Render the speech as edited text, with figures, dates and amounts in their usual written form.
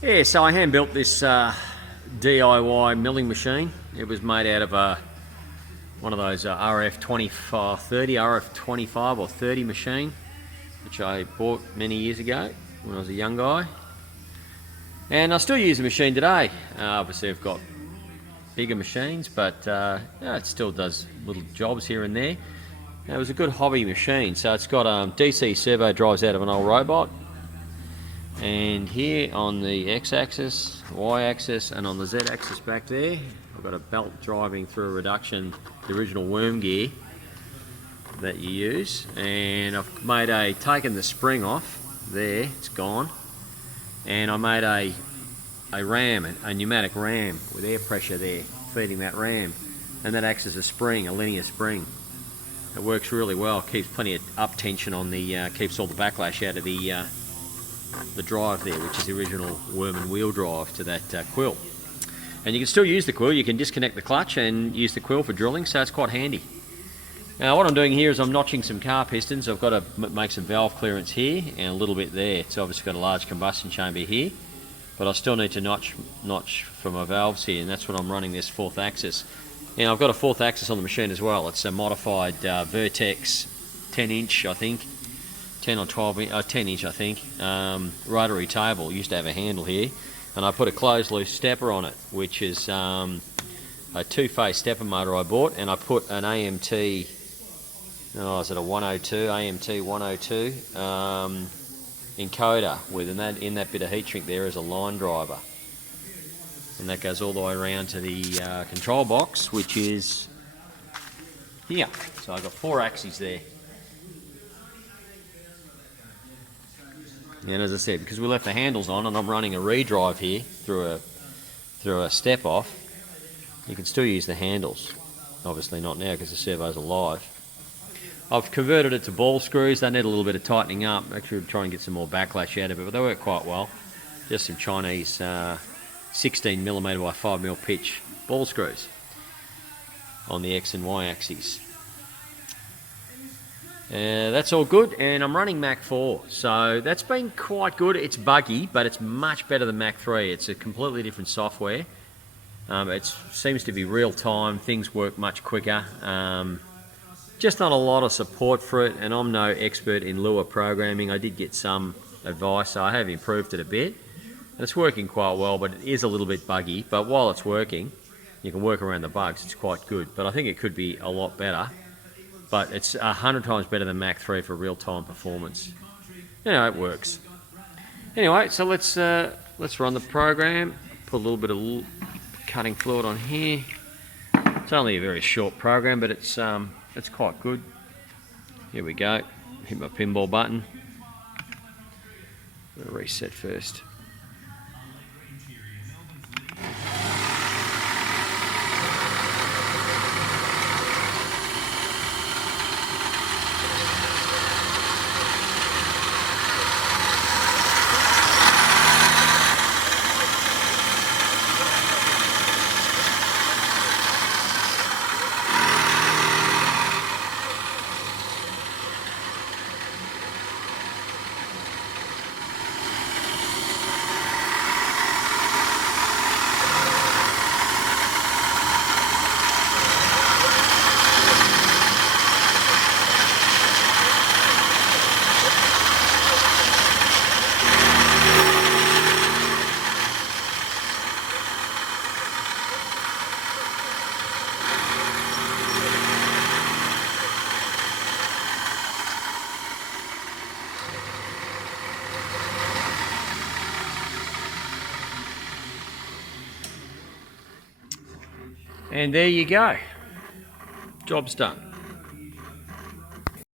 Yeah, so I hand built this DIY milling machine. It was made out of one of those RF25 or 30 machine, which I bought many years ago when I was a young guy. And I still use the machine today. Obviously I've got bigger machines, but it still does little jobs here and there. And it was a good hobby machine. So it's got DC servo drives out of an old robot. And here on the x-axis, y-axis, and on the z-axis back there, I've got a belt driving through a reduction, the original worm gear that you use. And I've taken the spring off there, it's gone. And I made a ram, a pneumatic ram with air pressure there, feeding that ram. And that acts as a spring, a linear spring. It works really well, keeps plenty of up tension on the, keeps all the backlash out of the drive there, which is the original worm and wheel drive to that quill. And you can still use the quill. You can disconnect the clutch and use the quill for drilling, so it's quite handy. Now what I'm doing here is I'm notching some car pistons. I've got to make some valve clearance here and a little bit there. It's obviously got a large combustion chamber here, but I still need to notch for my valves here, and that's what I'm running this fourth axis. Now I've got a fourth axis on the machine as well. It's a modified Vertex 10-inch, I think. 10 or 10 inch I think, rotary table. Used to have a handle here, and I put a closed loose stepper on it, which is a two-phase stepper motor I bought, and I put an AMT, is it a 102, AMT 102 encoder with, and that in that bit of heat shrink there is a line driver, and that goes all the way around to the control box, which is here. So I've got 4 axes there. And as I said, because we left the handles on and I'm running a redrive here through a step off, you can still use the handles. Obviously not now because the servo's alive. I've converted it to ball screws. They need a little bit of tightening up. Actually, try and get some more backlash out of it, but they work quite well. Just some Chinese 16mm by 5mm pitch ball screws on the X and Y axes. That's all good, and I'm running Mach 4, so that's been quite good. It's buggy, but it's much better than Mach 3. It's a completely different software. It seems to be real time, things work much quicker. Just not a lot of support for it, and I'm no expert in Lua programming. I did get some advice, so I have improved it a bit. And it's working quite well, but it is a little bit buggy. But while it's working, you can work around the bugs. It's quite good, but I think it could be a lot better. But it's 100 times better than Mach 3 for real-time performance. It works. Anyway, so let's run the program. Put a little bit of cutting fluid on here. It's only a very short program, but it's quite good. Here we go. Hit my pinball button. Reset first. And there you go. Job's done.